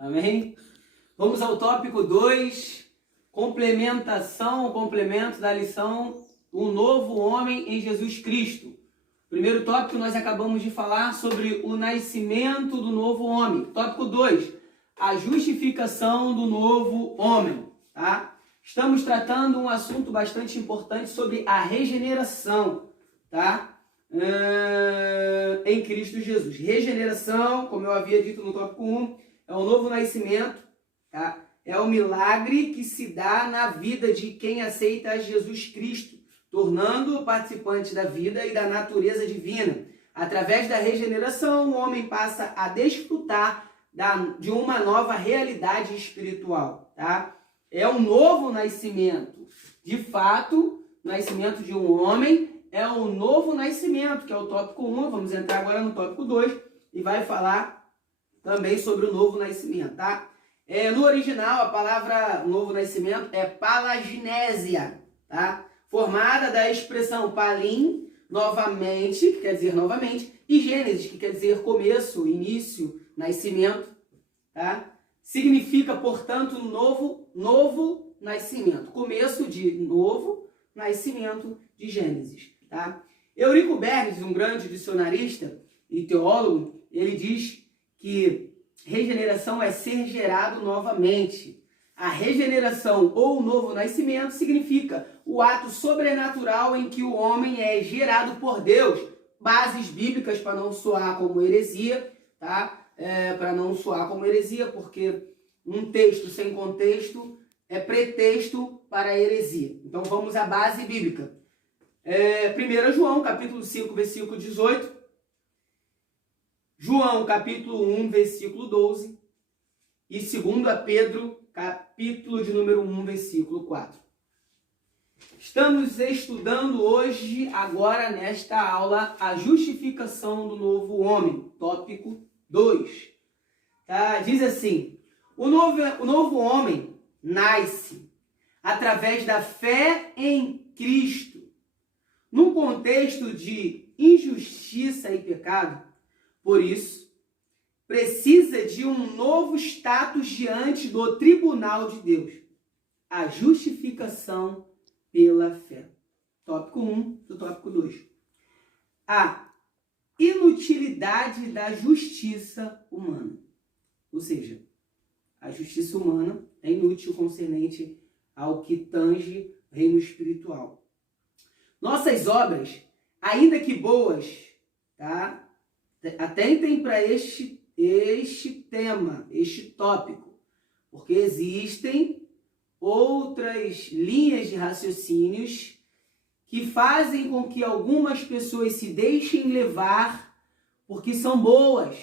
Amém? Vamos ao tópico 2, complemento da lição O Novo Homem em Jesus Cristo. Primeiro tópico, nós acabamos de falar sobre o nascimento do novo homem. Tópico 2, a justificação do novo homem. Tá? Estamos tratando um assunto bastante importante sobre a regeneração, tá? Em Cristo Jesus. Regeneração, como eu havia dito no tópico 1, é o novo nascimento, tá? É o milagre que se dá na vida de quem aceita Jesus Cristo, tornando-o participante da vida e da natureza divina. Através da regeneração, o homem passa a desfrutar de uma nova realidade espiritual, tá? É um novo nascimento. De fato, o nascimento de um homem é um novo nascimento, que é o tópico 1. Vamos entrar agora no tópico 2 e vai falar também sobre o novo nascimento, tá? No original, a palavra novo nascimento é palaginésia, tá? Formada da expressão palim, novamente, que quer dizer novamente, e gênesis, que quer dizer começo, início, nascimento, tá? Significa, portanto, novo nascimento. Começo de novo nascimento de Gênesis, tá? Eurico Berges, um grande dicionarista e teólogo, ele diz que regeneração é ser gerado novamente. A regeneração ou novo nascimento significa o ato sobrenatural em que o homem é gerado por Deus. Bases bíblicas para não soar como heresia, tá? Para não soar como heresia, porque um texto sem contexto é pretexto para heresia. Então vamos à base bíblica. 1 João, capítulo 5, versículo 18. João, capítulo 1, versículo 12. E 2 Pedro, capítulo de número 1, versículo 4. Estamos estudando hoje, agora nesta aula, a justificação do novo homem. Tópico 2. Tá? Diz assim: o novo homem nasce através da fé em Cristo. Num contexto de injustiça e pecado, por isso, precisa de um novo status diante do tribunal de Deus. A justificação pela fé. Tópico 1 do tópico 2. A inutilidade da justiça humana. Ou seja, a justiça humana é inútil concernente ao que tange o reino espiritual. Nossas obras, ainda que boas, tá? Atentem para este tema, este tópico, porque existem outras linhas de raciocínios que fazem com que algumas pessoas se deixem levar porque são boas.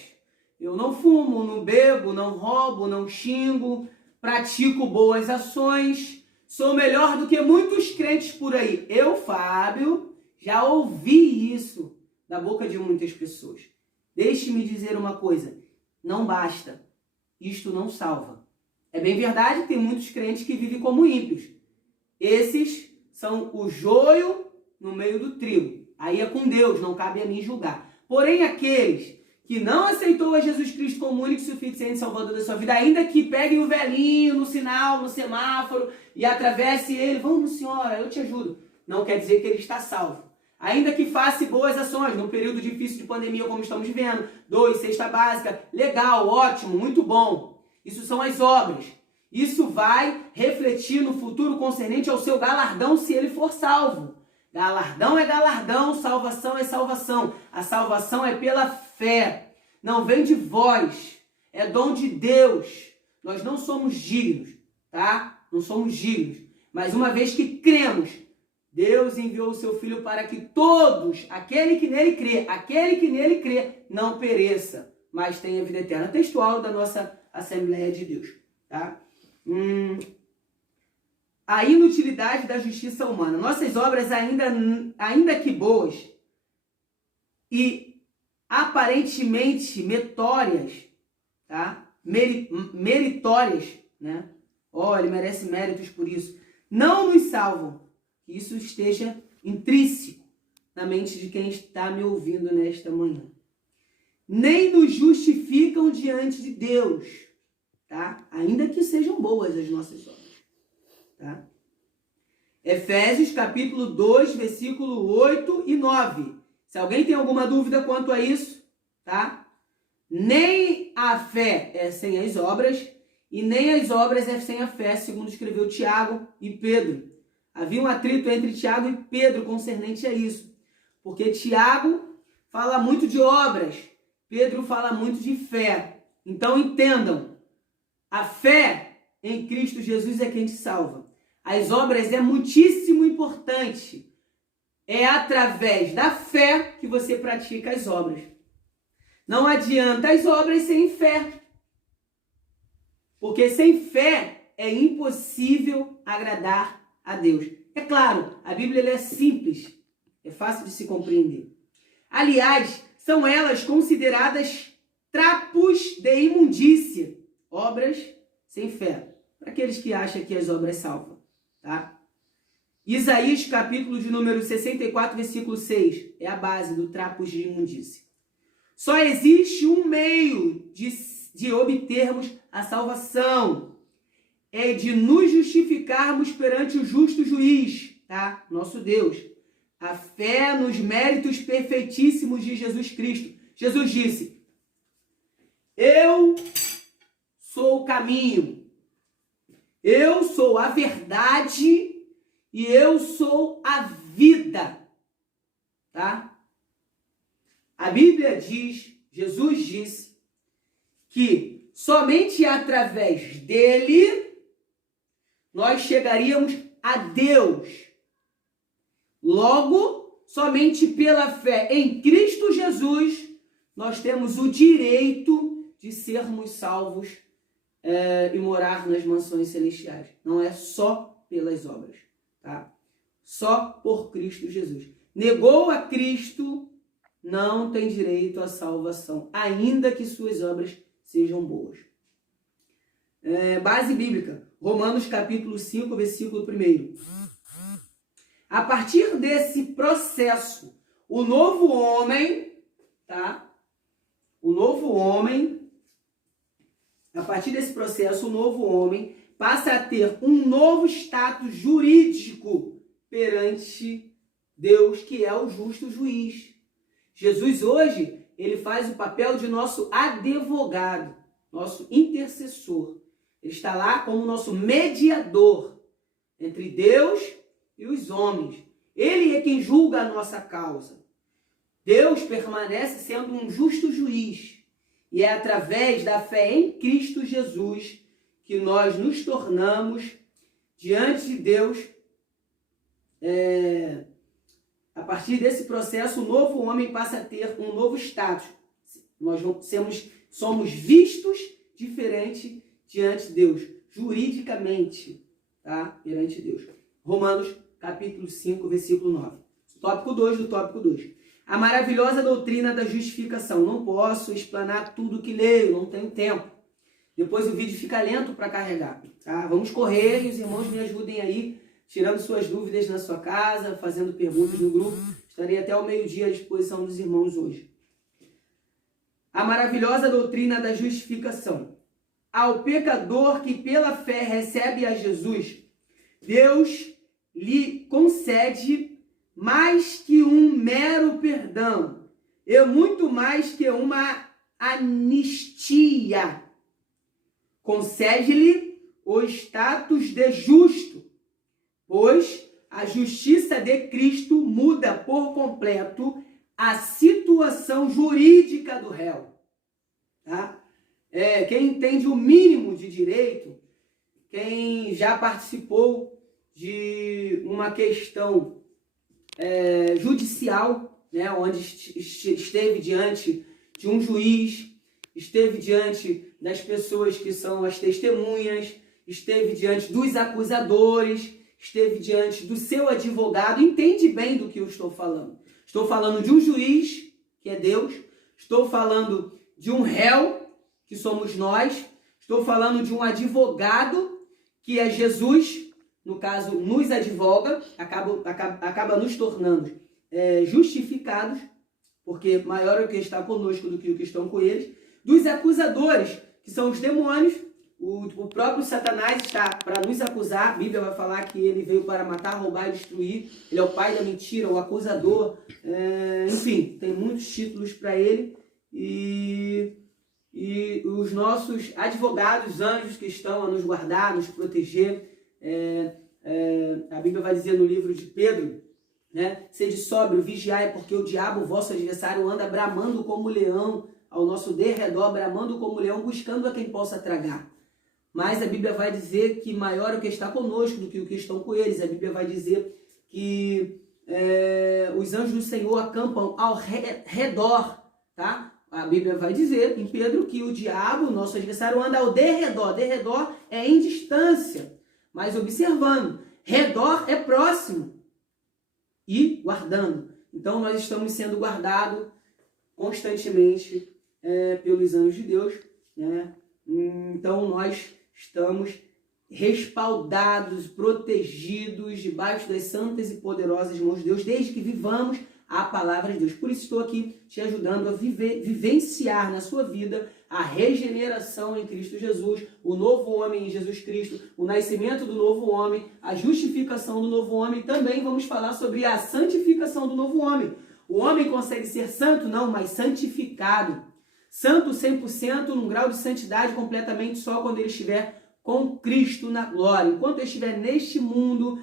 Eu não fumo, não bebo, não roubo, não xingo, pratico boas ações, sou melhor do que muitos crentes por aí. Eu, Fábio, já ouvi isso da boca de muitas pessoas. Deixe-me dizer uma coisa, não basta, isto não salva. É bem verdade que tem muitos crentes que vivem como ímpios. Esses são o joio no meio do trigo. Aí é com Deus, não cabe a mim julgar. Porém, aqueles que não aceitou a Jesus Cristo como único e suficiente salvador da sua vida, ainda que peguem o velhinho no sinal, no semáforo e atravesse ele, vamos senhora, eu te ajudo. Não quer dizer que ele está salvo. Ainda que faça boas ações num período difícil de pandemia como estamos vivendo, 2, cesta básica, legal, ótimo, muito bom. Isso são as obras. Isso vai refletir no futuro concernente ao seu galardão se ele for salvo. Galardão é galardão, salvação é salvação. A salvação é pela fé. Não vem de vós. É dom de Deus. Nós não somos dignos, tá? Não somos dignos. Mas uma vez que cremos, Deus enviou o seu Filho para que todos, aquele que nele crê, não pereça, mas tenha vida eterna. Textual da nossa Assembleia de Deus, tá? A inutilidade da justiça humana. Nossas obras, ainda que boas e aparentemente meritórias, tá? Meritórias, né? Ele merece méritos por isso. Não nos salvam. Que isso esteja intrínseco na mente de quem está me ouvindo nesta manhã. Nem nos justificam diante de Deus. tá? Ainda que sejam boas as nossas obras, tá? Efésios capítulo 2, versículo 8 e 9. Se alguém tem alguma dúvida quanto a isso, tá? Nem a fé é sem as obras, e nem as obras é sem a fé, segundo escreveu Tiago e Pedro. Havia um atrito entre Tiago e Pedro concernente a isso, porque Tiago fala muito de obras, Pedro fala muito de fé. Então entendam, a fé em Cristo Jesus é quem te salva. As obras é muitíssimo importante. É através da fé que você pratica as obras. Não adianta as obras sem fé. Porque sem fé é impossível agradar a Deus. É claro, a Bíblia é simples, é fácil de se compreender. Aliás, são elas consideradas trapos de imundícia, obras sem fé, para aqueles que acham que as obras salvam, tá? Isaías, capítulo de número 64, versículo 6, é a base do trapos de imundícia. Só existe um meio de obtermos a salvação, é de nos justificarmos perante o justo juiz, tá? Nosso Deus. A fé nos méritos perfeitíssimos de Jesus Cristo. Jesus disse: eu sou o caminho, eu sou a verdade e eu sou a vida, tá? A Bíblia diz, Jesus disse, que somente através dele nós chegaríamos a Deus. Logo, somente pela fé em Cristo Jesus, nós temos o direito de sermos salvos e morar nas mansões celestiais. Não é só pelas obras, tá? Só por Cristo Jesus. Negou a Cristo, não tem direito à salvação, ainda que suas obras sejam boas. Base bíblica, Romanos capítulo 5, versículo 1. A partir desse processo, o novo homem, tá? O novo homem, a partir desse processo, o novo homem passa a ter um novo status jurídico perante Deus, que é o justo juiz. Jesus hoje, ele faz o papel de nosso advogado, nosso intercessor. Ele está lá como nosso mediador entre Deus e os homens. Ele é quem julga a nossa causa. Deus permanece sendo um justo juiz. E é através da fé em Cristo Jesus que nós nos tornamos diante de Deus. A partir desse processo, o novo homem passa a ter um novo status. Nós somos vistos diferente diante de Deus, juridicamente, tá? Perante Deus. Romanos, capítulo 5, versículo 9. Tópico 2 do tópico 2. A maravilhosa doutrina da justificação. Não posso explanar tudo que leio, não tenho tempo. Depois o vídeo fica lento para carregar, tá? Vamos correr e os irmãos me ajudem aí, tirando suas dúvidas na sua casa, fazendo perguntas no grupo. Estarei até o meio-dia à disposição dos irmãos hoje. A maravilhosa doutrina da justificação. Ao pecador que pela fé recebe a Jesus, Deus lhe concede mais que um mero perdão, e muito mais que uma anistia. Concede-lhe o status de justo, pois a justiça de Cristo muda por completo a situação jurídica do réu. Tá? Quem entende o mínimo de direito, quem já participou de uma questão judicial, né, onde esteve diante de um juiz, esteve diante das pessoas que são as testemunhas, esteve diante dos acusadores, esteve diante do seu advogado, entende bem do que eu estou falando. Estou falando de um juiz, que é Deus, estou falando de um réu, que somos nós, estou falando de um advogado, que é Jesus, no caso, nos advoga, acaba nos tornando justificados, porque maior é o que está conosco do que o que estão com eles, dos acusadores, que são os demônios, o próprio Satanás está para nos acusar. A Bíblia vai falar que ele veio para matar, roubar e destruir. Ele é o pai da mentira, o acusador. Enfim, tem muitos títulos para ele. E os nossos advogados, anjos que estão a nos guardar, nos proteger. A Bíblia vai dizer no livro de Pedro, né? Sede sóbrio, vigiai, porque o diabo, vosso adversário, anda bramando como leão ao nosso derredor, bramando como leão, buscando a quem possa tragar. Mas a Bíblia vai dizer que maior é o que está conosco do que o que estão com eles. A Bíblia vai dizer que os anjos do Senhor acampam ao redor, tá? A Bíblia vai dizer em Pedro que o diabo, nosso adversário, anda ao derredor. Derredor é em distância, mas observando. Redor é próximo e guardando. Então nós estamos sendo guardados constantemente pelos anjos de Deus, né? Então nós estamos respaldados, protegidos debaixo das santas e poderosas mãos de Deus, desde que vivamos a palavra de Deus. Por isso estou aqui te ajudando a vivenciar na sua vida a regeneração em Cristo Jesus, o novo homem em Jesus Cristo, o nascimento do novo homem, a justificação do novo homem. Também vamos falar sobre a santificação do novo homem. O homem consegue ser santo? Não, mas santificado. Santo 100%, num grau de santidade completamente só quando ele estiver com Cristo na glória. Enquanto ele estiver neste mundo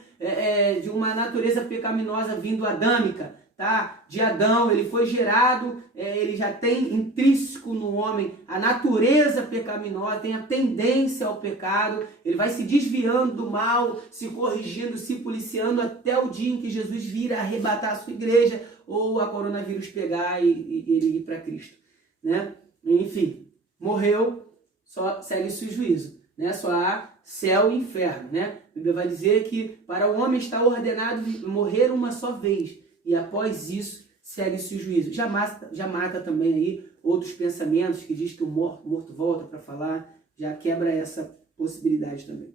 de uma natureza pecaminosa vindo adâmica, tá? De Adão, ele foi gerado, ele já tem intrínseco no homem a natureza pecaminosa, tem a tendência ao pecado, ele vai se desviando do mal, se corrigindo, se policiando até o dia em que Jesus vir arrebatar a sua igreja ou a coronavírus pegar e ele ir para Cristo, né? Enfim, morreu, só segue-se o juízo, né? Só há céu e inferno, né? A Bíblia vai dizer que para o homem está ordenado morrer uma só vez, e após isso segue-se o juízo. Já mata também aí outros pensamentos que diz que o morto volta para falar, já quebra essa possibilidade também.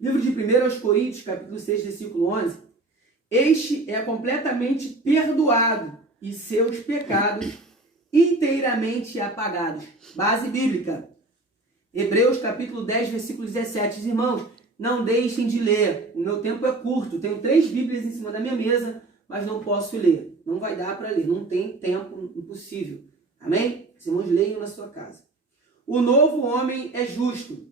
Livro de 1 Coríntios, capítulo 6, versículo 11. Este é completamente perdoado e seus pecados inteiramente apagados. Base bíblica. Hebreus, capítulo 10, versículo 17. Irmãos, não deixem de ler. O meu tempo é curto. Tenho 3 Bíblias em cima da minha mesa, mas não posso ler. Não vai dar para ler. Não tem tempo, impossível. Amém? Os irmãos leiam na sua casa. O novo homem é justo.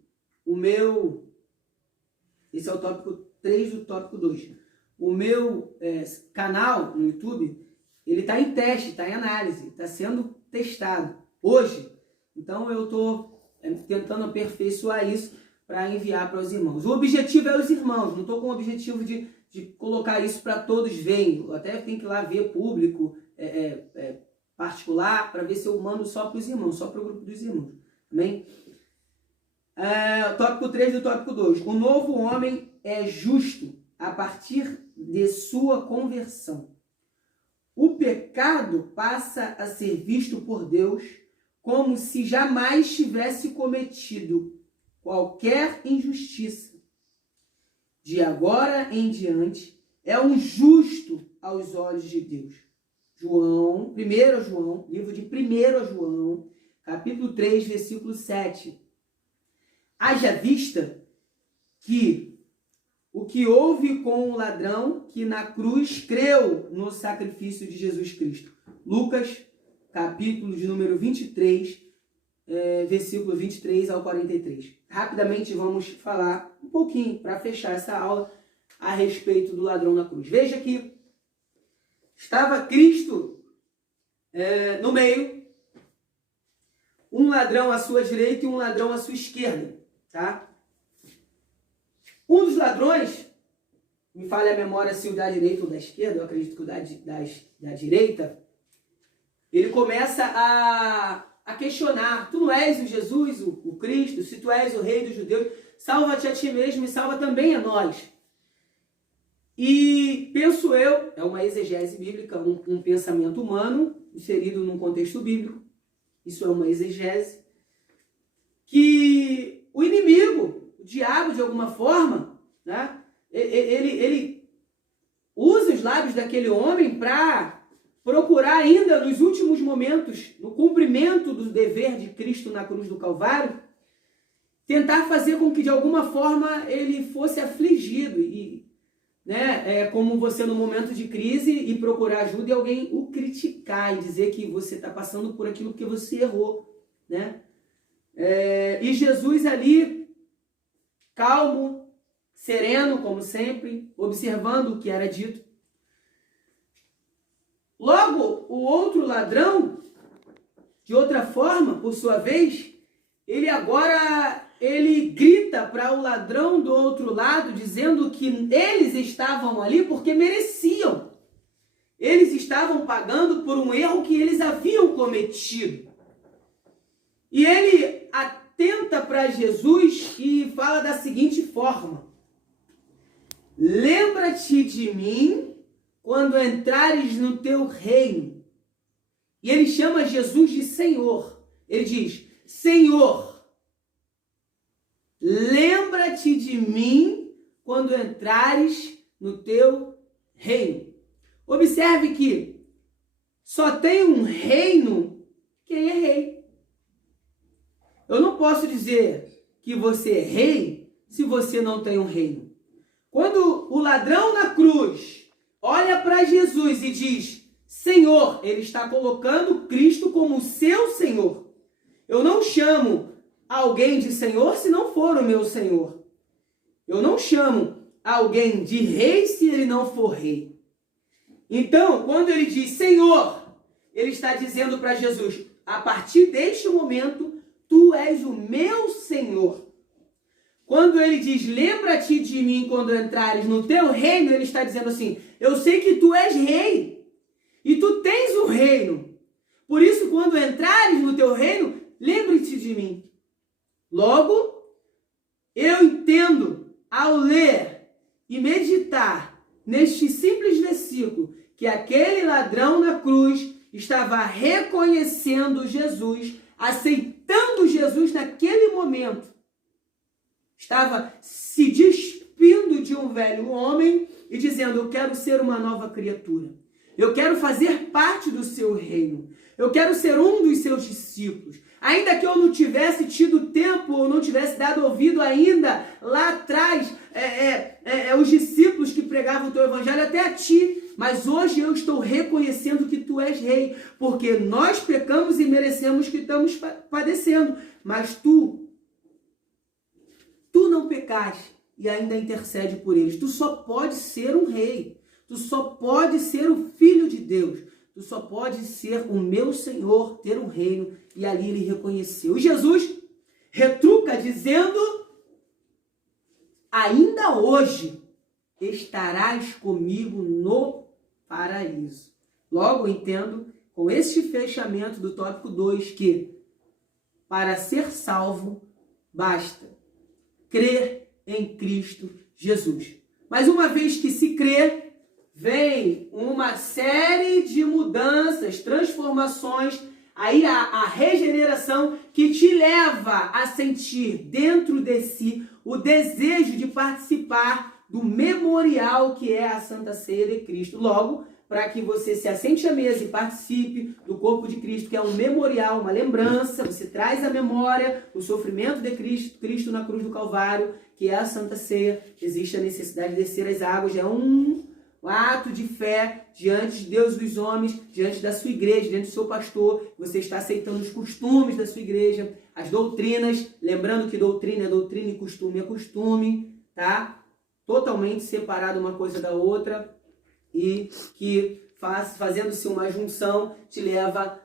Esse é o tópico 3 do tópico 2. O meu canal no YouTube, ele está em teste, está em análise, está sendo testado hoje. Então eu estou tentando aperfeiçoar isso para enviar para os irmãos. O objetivo é os irmãos, não estou com o objetivo de colocar isso para todos verem. Eu até tenho que ir lá ver público, particular, para ver se eu mando só para os irmãos, só para o grupo dos irmãos. Amém? Tópico 3 do tópico 2. O novo homem é justo a partir de sua conversão. O pecado passa a ser visto por Deus como se jamais tivesse cometido qualquer injustiça. De agora em diante, é um justo aos olhos de Deus. 1 João, livro de 1 João, capítulo 3, versículo 7. Haja vista que o que houve com o ladrão que na cruz creu no sacrifício de Jesus Cristo. Lucas, capítulo de número 23, versículo 23 ao 43. Rapidamente vamos falar um pouquinho, para fechar essa aula, a respeito do ladrão na cruz. Veja que estava Cristo no meio, um ladrão à sua direita e um ladrão à sua esquerda. Tá? Um dos ladrões, me falha a memória se o da direita ou da esquerda, eu acredito que o da direita, ele começa a questionar: tu não és o Jesus, o Cristo? Se tu és o rei dos judeus, salva-te a ti mesmo e salva também a nós. E penso eu, é uma exegese bíblica, um pensamento humano inserido num contexto bíblico, isso é uma exegese, que o inimigo, o diabo de alguma forma, né, ele usa os lábios daquele homem para procurar ainda nos últimos momentos, no cumprimento do dever de Cristo na cruz do Calvário, tentar fazer com que de alguma forma ele fosse afligido como você no momento de crise e procurar ajuda e alguém o criticar e dizer que você está passando por aquilo que você errou, né? E Jesus ali, calmo, sereno, como sempre, observando o que era dito. Logo, o outro ladrão, de outra forma, por sua vez, ele grita para o ladrão do outro lado, dizendo que eles estavam ali porque mereciam. Eles estavam pagando por um erro que eles haviam cometido. E ele atenta para Jesus e fala da seguinte forma: lembra-te de mim quando entrares no teu reino. E ele chama Jesus de Senhor. Ele diz: Senhor, lembra-te de mim quando entrares no teu reino. Observe que só tem um reino quem é rei. Eu não posso dizer que você é rei se você não tem um reino. Quando o ladrão na cruz olha para Jesus e diz Senhor, ele está colocando Cristo como seu Senhor. Eu não chamo alguém de Senhor se não for o meu Senhor. Eu não chamo alguém de rei se ele não for rei. Então, quando ele diz Senhor, ele está dizendo para Jesus, a partir deste momento, tu és o meu Senhor. Quando ele diz, lembra-te de mim quando entrares no teu reino, ele está dizendo assim, eu sei que tu és rei e tu tens um reino. Por isso, quando entrares no teu reino, lembre-te de mim. Logo, eu entendo, ao ler e meditar neste simples versículo, que aquele ladrão na cruz estava reconhecendo Jesus, aceitando Jesus naquele momento. Estava se despindo de um velho homem e dizendo, eu quero ser uma nova criatura. Eu quero fazer parte do seu reino. Eu quero ser um dos seus discípulos. Ainda que eu não tivesse tido tempo, ou não tivesse dado ouvido ainda lá atrás, os discípulos que pregavam o teu evangelho até a ti. Mas hoje eu estou reconhecendo que tu és rei, porque nós pecamos e merecemos que estamos padecendo. Mas tu não pecaste e ainda intercede por eles. Tu só pode ser um rei. Tu só pode ser o Filho de Deus. Tu só pode ser o meu Senhor, ter um reino. E ali ele reconheceu. E Jesus retruca dizendo, ainda hoje estarás comigo no paraíso. Logo entendo, com este fechamento do tópico 2, que para ser salvo, basta crer em Cristo Jesus. Mas uma vez que se crê, vem uma série de mudanças, transformações, aí a regeneração que te leva a sentir dentro de si o desejo de participar do memorial que é a Santa Ceia de Cristo. Logo, para que você se assente à mesa e participe do corpo de Cristo, que é um memorial, uma lembrança, você traz à memória o sofrimento de Cristo na cruz do Calvário, que é a Santa Ceia. Existe a necessidade de descer as águas, é um ato de fé diante de Deus e dos homens, diante da sua igreja, diante do seu pastor. Você está aceitando os costumes da sua igreja, as doutrinas, lembrando que doutrina é doutrina e costume é costume, tá? Totalmente separado uma coisa da outra, e que fazendo-se uma junção te leva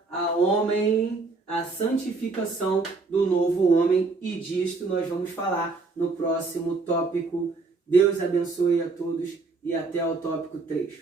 à santificação do novo homem, e disto nós vamos falar no próximo tópico. Deus abençoe a todos e até o tópico 3.